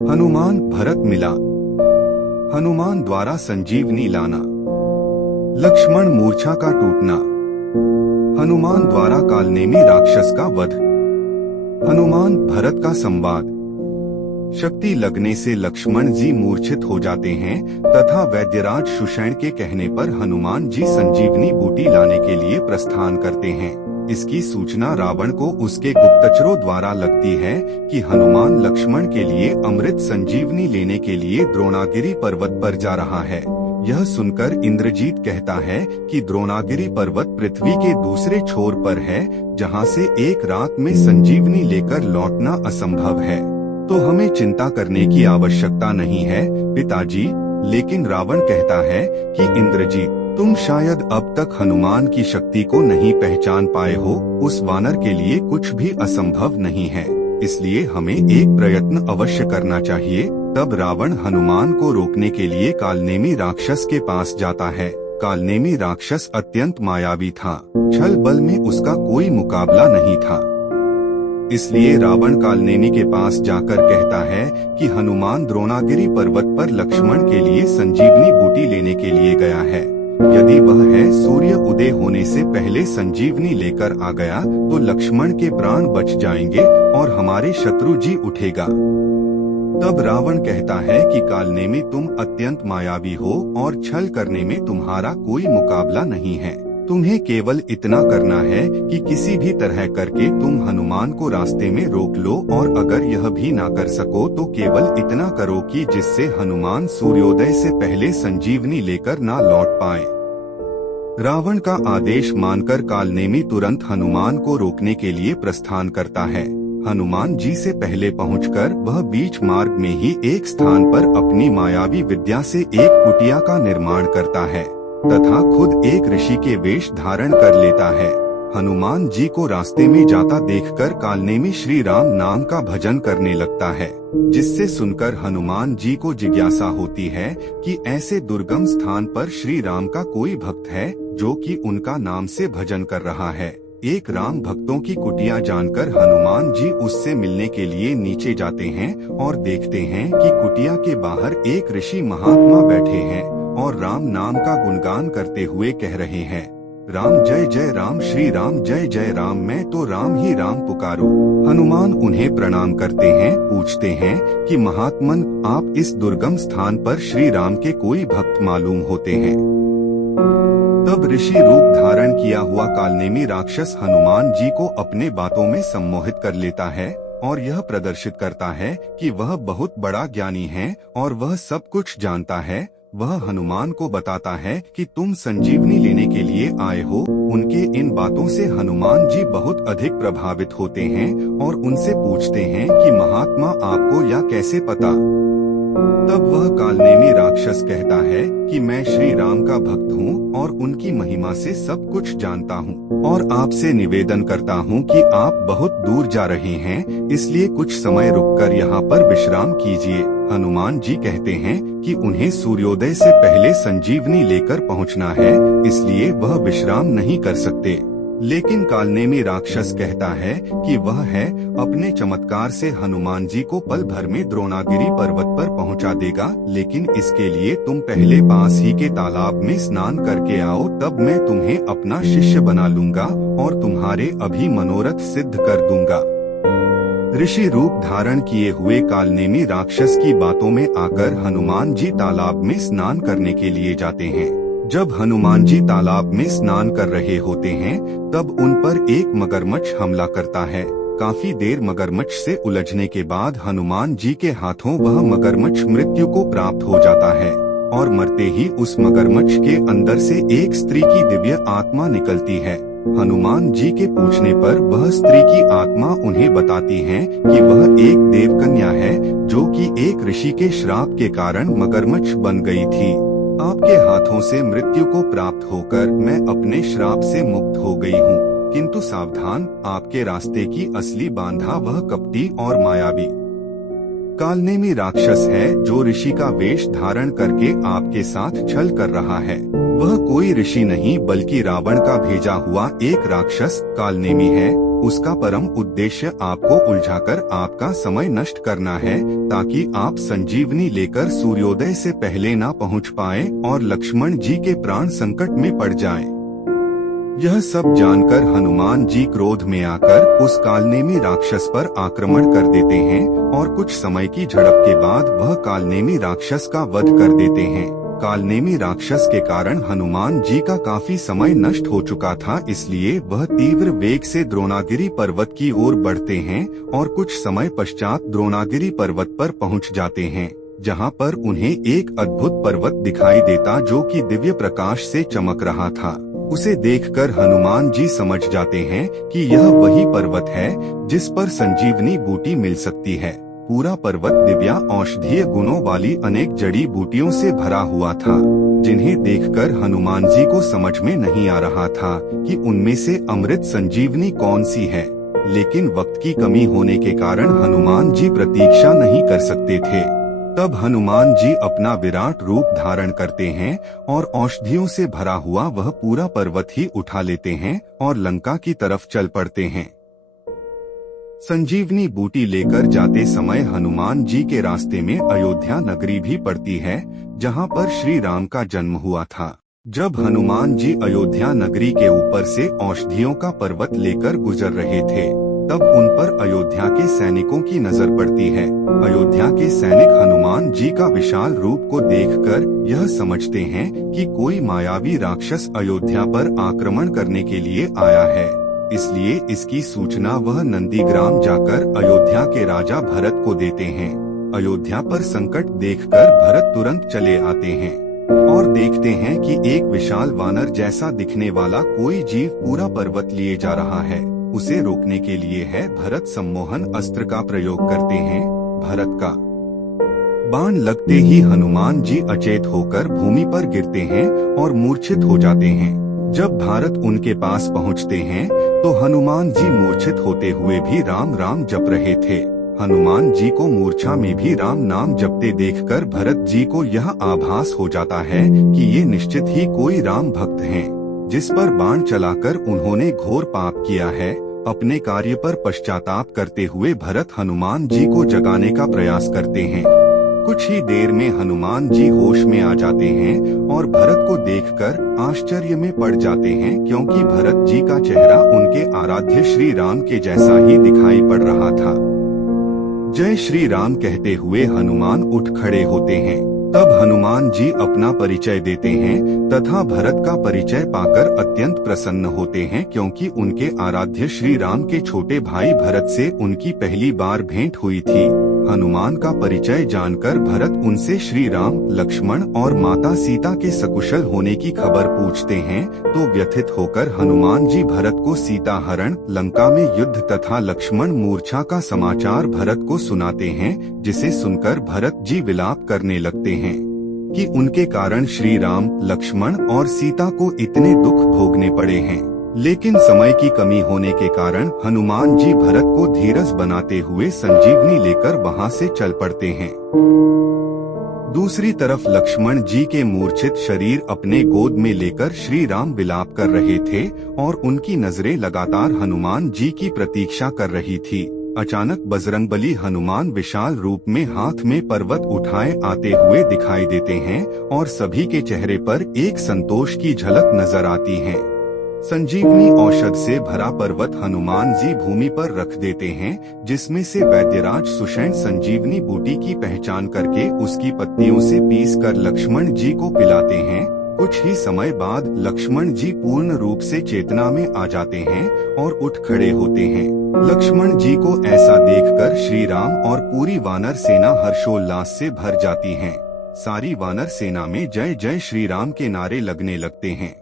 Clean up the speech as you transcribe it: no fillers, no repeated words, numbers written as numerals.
हनुमान भरत मिला। हनुमान द्वारा संजीवनी लाना। लक्ष्मण मूर्छा का टूटना। हनुमान द्वारा कालनेमी राक्षस का वध। हनुमान भरत का संवाद। शक्ति लगने से लक्ष्मण जी मूर्छित हो जाते हैं तथा वैद्यराज सुषेण के कहने पर हनुमान जी संजीवनी बूटी लाने के लिए प्रस्थान करते हैं। इसकी सूचना रावण को उसके गुप्तचरों द्वारा लगती है कि हनुमान लक्ष्मण के लिए अमृत संजीवनी लेने के लिए द्रोणागिरी पर्वत पर जा रहा है। यह सुनकर इंद्रजीत कहता है कि द्रोणागिरी पर्वत पृथ्वी के दूसरे छोर पर है, जहां से एक रात में संजीवनी लेकर लौटना असंभव है, तो हमें चिंता करने की आवश्यकता नहीं है पिताजी। लेकिन रावण कहता है कि इंद्रजीत, तुम शायद अब तक हनुमान की शक्ति को नहीं पहचान पाए हो। उस वानर के लिए कुछ भी असंभव नहीं है, इसलिए हमें एक प्रयत्न अवश्य करना चाहिए। तब रावण हनुमान को रोकने के लिए कालनेमी राक्षस के पास जाता है। कालनेमी राक्षस अत्यंत मायावी था, छल बल में उसका कोई मुकाबला नहीं था। इसलिए रावण कालनेमी के पास जाकर कहता है कि हनुमान द्रोणागिरी पर्वत पर लक्ष्मण के लिए संजीवनी बूटी लेने के लिए गया है। यदि वह है सूर्य उदय होने से पहले संजीवनी लेकर आ गया तो लक्ष्मण के प्राण बच जाएंगे और हमारे शत्रु जी उठेगा। तब रावण कहता है कि कालनेमी, तुम अत्यंत मायावी हो और छल करने में तुम्हारा कोई मुकाबला नहीं है। तुम्हें केवल इतना करना है कि किसी भी तरह करके तुम हनुमान को रास्ते में रोक लो, और अगर यह भी ना कर सको तो केवल इतना करो कि जिससे हनुमान सूर्योदय से पहले संजीवनी लेकर ना लौट पाए। रावण का आदेश मानकर कालनेमी तुरंत हनुमान को रोकने के लिए प्रस्थान करता है। हनुमान जी से पहले पहुंचकर वह बीच मार्ग में ही एक स्थान पर अपनी मायावी विद्या से एक कुटिया का निर्माण करता है तथा खुद एक ऋषि के वेश धारण कर लेता है। हनुमान जी को रास्ते में जाता देखकर कालनेमी श्री राम नाम का भजन करने लगता है, जिससे सुनकर हनुमान जी को जिज्ञासा होती है कि ऐसे दुर्गम स्थान पर श्री राम का कोई भक्त है जो कि उनका नाम से भजन कर रहा है। एक राम भक्तों की कुटिया जानकर हनुमान जी उससे मिलने के लिए नीचे जाते हैं और देखते हैं कि कुटिया के बाहर एक ऋषि महात्मा बैठे हैं और राम नाम का गुणगान करते हुए कह रहे हैं, राम जय जय राम, श्री राम जय जय राम, मैं तो राम ही राम पुकारो। हनुमान उन्हें प्रणाम करते हैं, पूछते हैं कि महात्मन, आप इस दुर्गम स्थान पर श्री राम के कोई भक्त मालूम होते हैं? तब ऋषि रूप धारण किया हुआ कालनेमी राक्षस हनुमान जी को अपने बातों में सम्मोहित कर लेता है और यह प्रदर्शित करता है कि वह बहुत बड़ा ज्ञानी है और वह सब कुछ जानता है। वह हनुमान को बताता है कि तुम संजीवनी लेने के लिए आए हो। उनके इन बातों से हनुमान जी बहुत अधिक प्रभावित होते हैं और उनसे पूछते हैं कि महात्मा, आपको यह कैसे पता? तब वह कालनेमी राक्षस कहता है कि मैं श्री राम का भक्त हूँ और उनकी महिमा से सब कुछ जानता हूँ, और आपसे निवेदन करता हूँ कि आप बहुत दूर जा रहे हैं, इसलिए कुछ समय रुककर यहाँ पर विश्राम कीजिए। हनुमान जी कहते हैं कि उन्हें सूर्योदय से पहले संजीवनी लेकर पहुँचना है, इसलिए वह विश्राम नहीं कर सकते। लेकिन कालनेमी राक्षस कहता है कि वह है अपने चमत्कार से हनुमान जी को पल भर में द्रोणागिरी पर्वत पर पहुंचा देगा, लेकिन इसके लिए तुम पहले पास ही के तालाब में स्नान करके आओ, तब मैं तुम्हें अपना शिष्य बना लूंगा और तुम्हारे अभी मनोरथ सिद्ध कर दूंगा। ऋषि रूप धारण किए हुए कालनेमी राक्षस की बातों में आकर हनुमान जी तालाब में स्नान करने के लिए जाते हैं। जब हनुमान जी तालाब में स्नान कर रहे होते हैं तब उन पर एक मगरमच्छ हमला करता है। काफी देर मगरमच्छ से उलझने के बाद हनुमान जी के हाथों वह मगरमच्छ मृत्यु को प्राप्त हो जाता है और मरते ही उस मगरमच्छ के अंदर से एक स्त्री की दिव्य आत्मा निकलती है। हनुमान जी के पूछने पर वह स्त्री की आत्मा उन्हें बताती है कि वह एक देवकन्या है जो कि एक ऋषि के श्राप के कारण मगरमच्छ बन गई थी। आपके हाथों से मृत्यु को प्राप्त होकर मैं अपने श्राप से मुक्त हो गई हूँ, किंतु सावधान, आपके रास्ते की असली बांधा वह कपटी और मायावी कालनेमी राक्षस है जो ऋषि का वेश धारण करके आपके साथ छल कर रहा है। वह कोई ऋषि नहीं बल्कि रावण का भेजा हुआ एक राक्षस कालनेमी है। उसका परम उद्देश्य आपको उलझाकर आपका समय नष्ट करना है, ताकि आप संजीवनी लेकर सूर्योदय से पहले ना पहुंच पाए और लक्ष्मण जी के प्राण संकट में पड़ जाएं। यह सब जानकर हनुमान जी क्रोध में आकर उस कालनेमी राक्षस पर आक्रमण कर देते हैं और कुछ समय की झड़प के बाद वह कालनेमी राक्षस का वध कर देते हैं। कालनेमी राक्षस के कारण हनुमान जी का काफी समय नष्ट हो चुका था, इसलिए वह तीव्र वेग से द्रोणागिरी पर्वत की ओर बढ़ते हैं और कुछ समय पश्चात द्रोणागिरी पर्वत पर पहुंच जाते हैं, जहां पर उन्हें एक अद्भुत पर्वत दिखाई देता जो कि दिव्य प्रकाश से चमक रहा था। उसे देखकर हनुमान जी समझ जाते हैं कि यह वही पर्वत है जिस पर संजीवनी बूटी मिल सकती है। पूरा पर्वत दिव्या औषधीय गुणों वाली अनेक जड़ी बूटियों से भरा हुआ था, जिन्हें देखकर हनुमान जी को समझ में नहीं आ रहा था कि उनमें से अमृत संजीवनी कौन सी है। लेकिन वक्त की कमी होने के कारण हनुमान जी प्रतीक्षा नहीं कर सकते थे। तब हनुमान जी अपना विराट रूप धारण करते हैं और औषधियों से भरा हुआ वह पूरा पर्वत ही उठा लेते हैं और लंका की तरफ चल पड़ते हैं। संजीवनी बूटी लेकर जाते समय हनुमान जी के रास्ते में अयोध्या नगरी भी पड़ती है, जहां पर श्री राम का जन्म हुआ था। जब हनुमान जी अयोध्या नगरी के ऊपर से औषधियों का पर्वत लेकर गुजर रहे थे, तब उन पर अयोध्या के सैनिकों की नजर पड़ती है। अयोध्या के सैनिक हनुमान जी का विशाल रूप को देखकर यह समझते हैं कि कोई मायावी राक्षस अयोध्या पर आक्रमण करने के लिए आया है, इसलिए इसकी सूचना वह नंदीग्राम जाकर अयोध्या के राजा भरत को देते हैं। अयोध्या पर संकट देखकर भरत तुरंत चले आते हैं और देखते हैं कि एक विशाल वानर जैसा दिखने वाला कोई जीव पूरा पर्वत लिए जा रहा है। उसे रोकने के लिए है भरत सम्मोहन अस्त्र का प्रयोग करते हैं। भरत का बाण लगते ही हनुमान जी अचेत होकर भूमि पर गिरते हैं और मूर्छित हो जाते हैं। जब भारत उनके पास पहुंचते हैं तो हनुमान जी मूर्छित होते हुए भी राम राम जप रहे थे। हनुमान जी को मूर्छा में भी राम नाम जपते देखकर भरत जी को यह आभास हो जाता है कि ये निश्चित ही कोई राम भक्त हैं, जिस पर बाण चलाकर उन्होंने घोर पाप किया है। अपने कार्य पर पश्चाताप करते हुए भरत हनुमान जी को जगाने का प्रयास करते हैं। कुछ ही देर में हनुमान जी होश में आ जाते हैं और भरत को देखकर आश्चर्य में पड़ जाते हैं, क्योंकि भरत जी का चेहरा उनके आराध्य श्री राम के जैसा ही दिखाई पड़ रहा था। जय श्री राम कहते हुए हनुमान उठ खड़े होते हैं। तब हनुमान जी अपना परिचय देते हैं तथा भरत का परिचय पाकर अत्यंत प्रसन्न होते हैं, क्योंकि उनके आराध्य श्री राम के छोटे भाई भरत से उनकी पहली बार भेंट हुई थी। हनुमान का परिचय जानकर भरत उनसे श्री राम, लक्ष्मण और माता सीता के सकुशल होने की खबर पूछते हैं, तो व्यथित होकर हनुमान जी भरत को सीता हरण, लंका में युद्ध तथा लक्ष्मण मूर्छा का समाचार भरत को सुनाते हैं, जिसे सुनकर भरत जी विलाप करने लगते हैं कि उनके कारण श्री राम, लक्ष्मण और सीता को इतने दुख भोगने पड़े हैं। लेकिन समय की कमी होने के कारण हनुमान जी भरत को धीरज बनाते हुए संजीवनी लेकर वहां से चल पड़ते हैं। दूसरी तरफ लक्ष्मण जी के मूर्छित शरीर अपने गोद में लेकर श्री राम विलाप कर रहे थे और उनकी नजरें लगातार हनुमान जी की प्रतीक्षा कर रही थी। अचानक बजरंगबली हनुमान विशाल रूप में हाथ में पर्वत उठाए आते हुए दिखाई देते हैं और सभी के चेहरे पर एक संतोष की झलक नजर आती है। संजीवनी औषध से भरा पर्वत हनुमान जी भूमि पर रख देते हैं, जिसमें से वैद्यराज सुषैण संजीवनी बूटी की पहचान करके उसकी पत्तियों से पीसकर लक्ष्मण जी को पिलाते हैं। कुछ ही समय बाद लक्ष्मण जी पूर्ण रूप से चेतना में आ जाते हैं और उठ खड़े होते हैं। लक्ष्मण जी को ऐसा देखकर श्री राम और पूरी वानर सेना हर्षोल्लास से भर जाती है। सारी वानर सेना में जय जय श्री राम के नारे लगने लगते हैं।